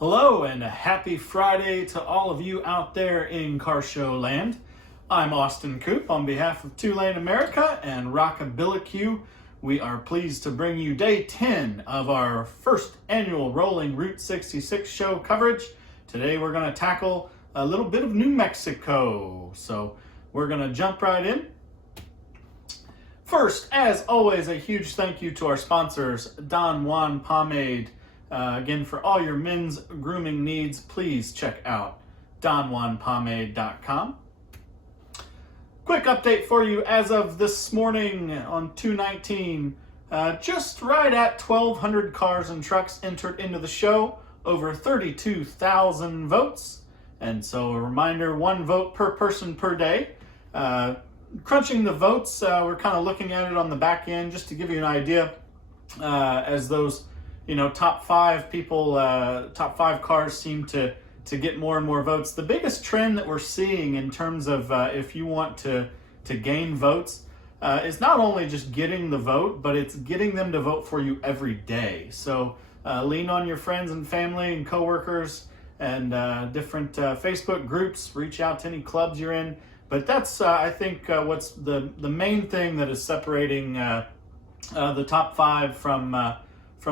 Hello and a happy Friday to all of you out there in car show land. I'm Austin Coop on behalf of Two Lane America and Rockabilly. We are pleased to bring you day 10 of our first annual rolling Route 66 show coverage. Today we're going to tackle a little bit of New Mexico. So we're going to jump right in. First, as always, a huge thank you to our sponsors, Don Juan Pomade. Again, for all your men's grooming needs, please check out donjuanpomade.com. Quick update for you as of this morning on 2/19. Just right at 1,200 cars and trucks entered into the show, over 32,000 votes. And so a reminder, 1 vote per person per day. Crunching the votes, we're kind of looking at it on the back end just to give you an idea as those top 5 people, top 5 cars seem to get more and more votes. The biggest trend that we're seeing in terms of if you want to gain votes is not only just getting the vote, but it's getting them to vote for you every day. So lean on your friends and family and coworkers and different Facebook groups. Reach out to any clubs you're in. But that's, I think, what's the main thing that is separating the top 5 from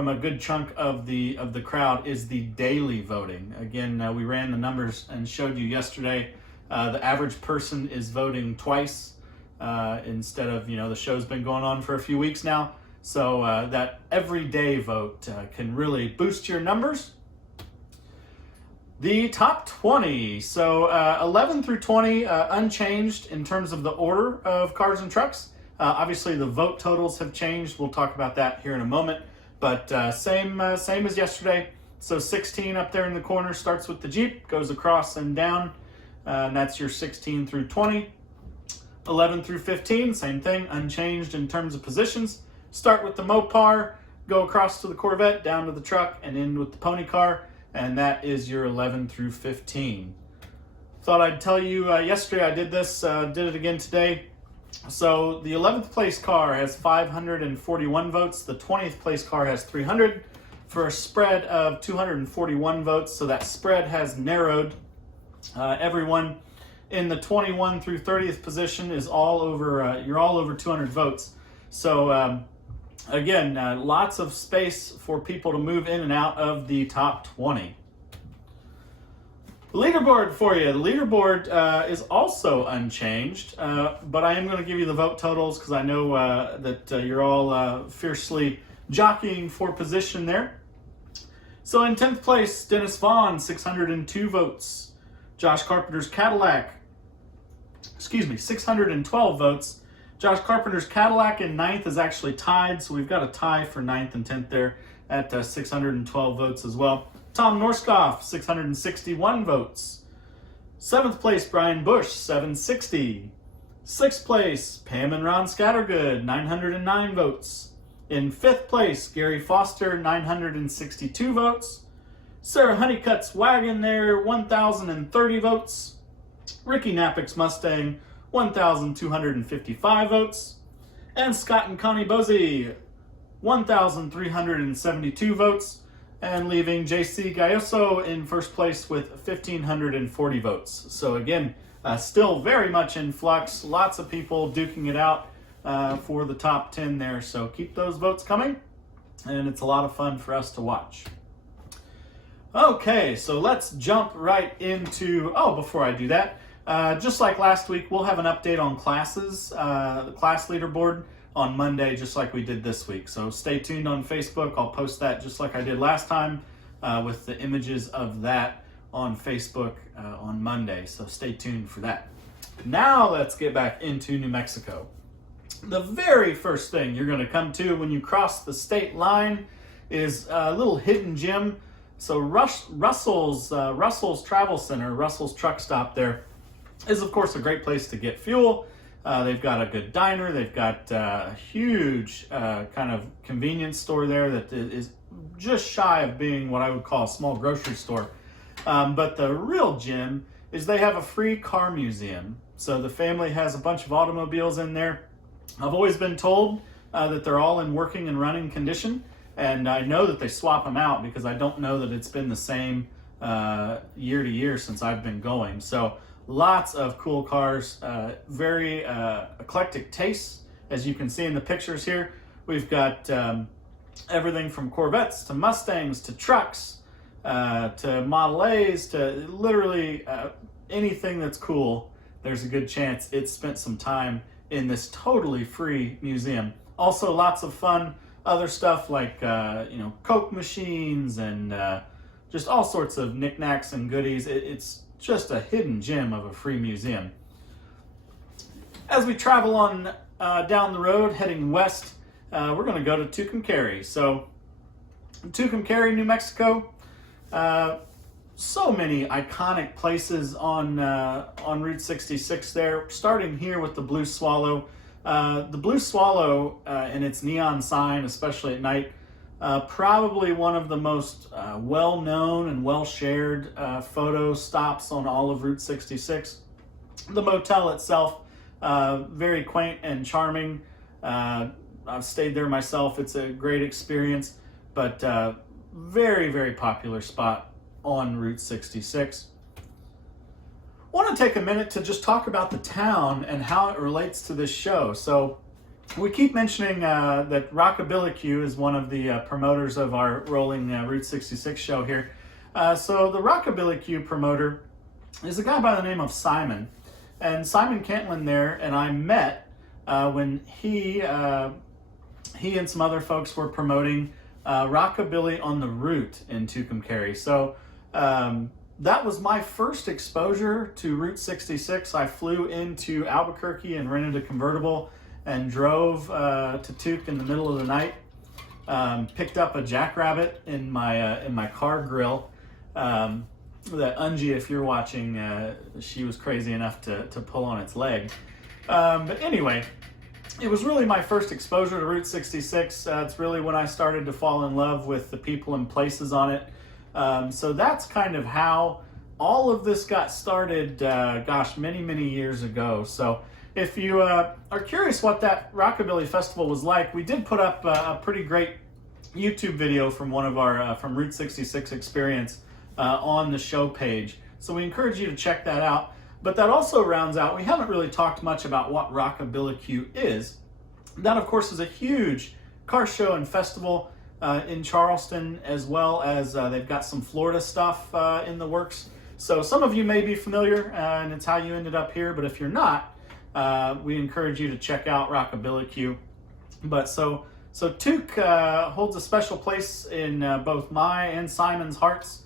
a good chunk of the crowd is the daily voting. Again, we ran the numbers and showed you yesterday. The average person is voting twice instead of, the show's been going on for a few weeks now. So that everyday vote can really boost your numbers. The top 20. So 11 through 20 unchanged in terms of the order of cars and trucks. Obviously, the vote totals have changed. We'll talk about that here in a moment. But same as yesterday. So 16 up there in the corner starts with the Jeep, goes across and down, and that's your 16 through 20. 11 through 15, same thing, unchanged in terms of positions. Start with the Mopar, go across to the Corvette, down to the truck, and in with the pony car, and that is your 11 through 15. Thought I'd tell you yesterday I did this, did it again today. So the 11th place car has 541 votes. The 20th place car has 300 for a spread of 241 votes. So that spread has narrowed. Everyone in the 21 through 30th position is all over, you're all over 200 votes. So again, lots of space for people to move in and out of the top 20. Leaderboard for you. The leaderboard is also unchanged, but I am going to give you the vote totals because I know that you're all fiercely jockeying for position there. So in 10th place, Dennis Vaughn, 602 votes. Josh Carpenter's Cadillac, 612 votes. Josh Carpenter's Cadillac in 9th is actually tied, so we've got a tie for 9th and 10th there at 612 votes as well. Tom Norskoff, 661 votes. 7th place, Brian Bush, 760. 6th place, Pam and Ron Scattergood, 909 votes. In 5th place, Gary Foster, 962 votes. Sarah Honeycutt's Wagon there, 1,030 votes. Ricky Nappick's Mustang, 1,255 votes. And Scott and Connie Bosey, 1,372 votes. And leaving JC Gayoso in first place with 1,540 votes. So again, still very much in flux. Lots of people duking it out for the top 10 there. So keep those votes coming. And it's a lot of fun for us to watch. Okay, so let's jump right into, before I do that, just like last week, we'll have an update on classes, the class leaderboard on Monday, just like we did this week. So stay tuned on Facebook. I'll post that just like I did last time with the images of that on Facebook on Monday. So stay tuned for that. Now let's get back into New Mexico. The very first thing you're going to come to when you cross the state line is a little hidden gem. So Russell's Travel Center, Russell's Truck Stop there is of course a great place to get fuel. They've got a good diner. They've got a huge kind of convenience store there that is just shy of being what I would call a small grocery store. But the real gem is they have a free car museum. So the family has a bunch of automobiles in there. I've always been told that they're all in working and running condition. And I know that they swap them out because I don't know that it's been the same year to year since I've been going. So lots of cool cars, very eclectic tastes, as you can see in the pictures here. We've got everything from Corvettes to Mustangs to trucks to Model A's to literally anything that's cool. There's a good chance it spent some time in this totally free museum. Also lots of fun other stuff like Coke machines and just all sorts of knickknacks and goodies. It's just a hidden gem of a free museum. As we travel on down the road heading west, we're going to go to Tucumcari. So Tucumcari, New Mexico, so many iconic places on Route 66 there, starting here with the Blue Swallow. The Blue Swallow and its neon sign, especially at night, probably one of the most well-known and well-shared photo stops on all of Route 66. The motel itself, very quaint and charming. I've stayed there myself. It's a great experience, but very, very popular spot on Route 66. I want to take a minute to just talk about the town and how it relates to this show. So we keep mentioning that Rockabilly Q is one of the promoters of our rolling Route 66 show here. So the Rockabilly Q promoter is a guy by the name of Simon. And Simon Cantlin there and I met when he and some other folks were promoting Rockabilly on the Route in Tucumcari. So that was my first exposure to Route 66. I flew into Albuquerque and rented a convertible and drove to Tuc in the middle of the night. Picked up a jackrabbit in my car grill. That Ungie, if you're watching, she was crazy enough to pull on its leg. But anyway, it was really my first exposure to Route 66. It's really when I started to fall in love with the people and places on it. So that's kind of how all of this got started, many, many years ago. So if you are curious what that Rockabilly Festival was like, we did put up a pretty great YouTube video from one of our from Route 66 experience on the show page. So we encourage you to check that out. But that also rounds out, we haven't really talked much about what Rockabilly Q is. That, of course, is a huge car show and festival in Charleston, as well as they've got some Florida stuff in the works. So some of you may be familiar, and it's how you ended up here. But if you're not, we encourage you to check out Rockabilly Q. But so Tuc holds a special place in both my and Simon's hearts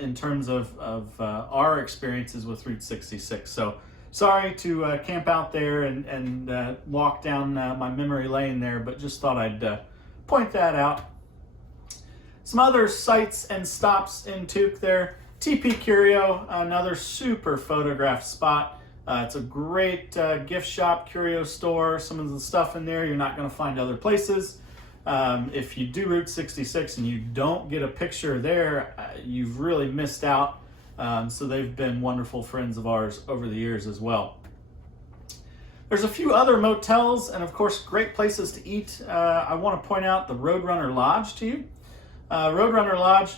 in terms of our experiences with Route 66. So sorry to camp out there and walk down my memory lane there, but just thought I'd point that out. Some other sites and stops in Tuc there. TP Curio, another super photographed spot. It's a great gift shop, curio store. Some of the stuff in there you're not going to find other places. If you do Route 66 and you don't get a picture there, you've really missed out. So they've been wonderful friends of ours over the years as well. There's a few other motels and, of course, great places to eat. I want to point out the Roadrunner Lodge to you. Roadrunner Lodge,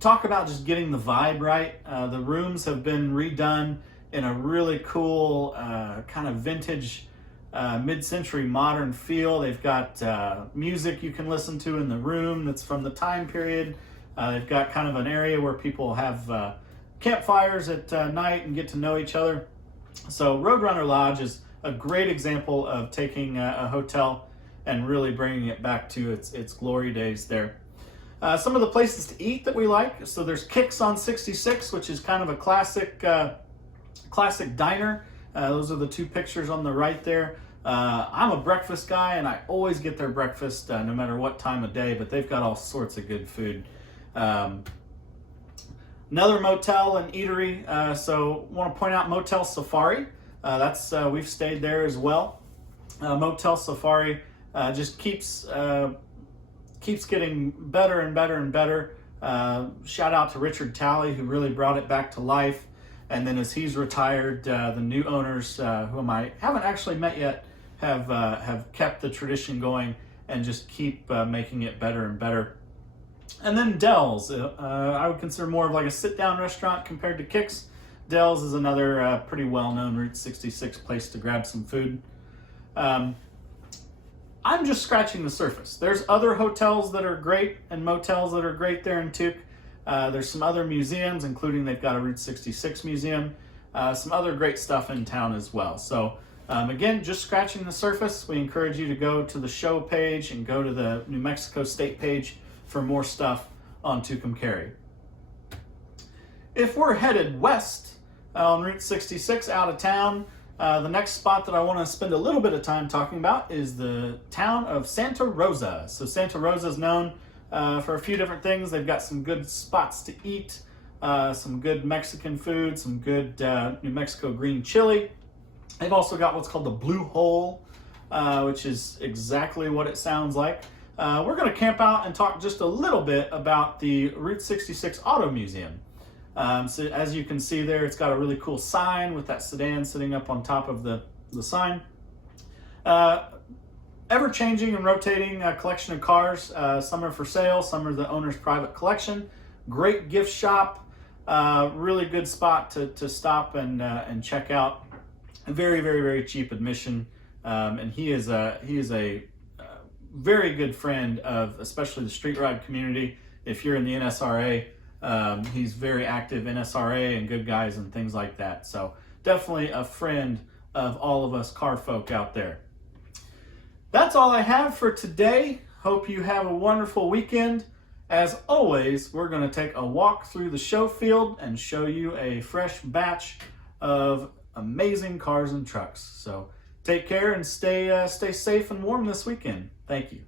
talk about just getting the vibe right. The rooms have been redone in a really cool kind of vintage mid-century modern feel. They've got music you can listen to in the room that's from the time period. They've got kind of an area where people have campfires at night and get to know each other. So Roadrunner Lodge is a great example of taking a hotel and really bringing it back to its glory days there. Some of the places to eat that we like. So there's Kicks on 66, which is kind of a classic diner. Those are the two pictures on the right there. I'm a breakfast guy, and I always get their breakfast no matter what time of day, but they've got all sorts of good food. Another motel and eatery, so want to point out Motel Safari. We've stayed there as well. Motel Safari just keeps getting better and better and better. Shout out to Richard Talley, who really brought it back to life. And then as he's retired, the new owners, whom I haven't actually met yet, have kept the tradition going and just keep making it better and better. And then Dell's, I would consider more of like a sit-down restaurant compared to Kix. Dell's is another pretty well-known Route 66 place to grab some food. I'm just scratching the surface. There's other hotels that are great and motels that are great there in Tuc. There's some other museums, including they've got a Route 66 museum. Some other great stuff in town as well. So again, just scratching the surface. We encourage you to go to the show page and go to the New Mexico State page for more stuff on Tucumcari. If we're headed west on Route 66 out of town, the next spot that I want to spend a little bit of time talking about is the town of Santa Rosa. So Santa Rosa is known for a few different things. They've got some good spots to eat, some good Mexican food, some good New Mexico green chili. They've also got what's called the Blue Hole, which is exactly what it sounds like. We're going to camp out and talk just a little bit about the Route 66 Auto Museum. So as you can see there, it's got a really cool sign with that sedan sitting up on top of the sign. Ever-changing and rotating collection of cars. Some are for sale, some are the owner's private collection. Great gift shop, really good spot to stop and check out. A very, very, very cheap admission, and he is a very good friend of especially the street ride community. If you're in the NSRA, he's very active in NSRA and Good Guys and things like that. So definitely a friend of all of us car folk out there. That's all I have for today. Hope you have a wonderful weekend. As always, we're going to take a walk through the show field and show you a fresh batch of amazing cars and trucks. So take care and stay safe and warm this weekend. Thank you.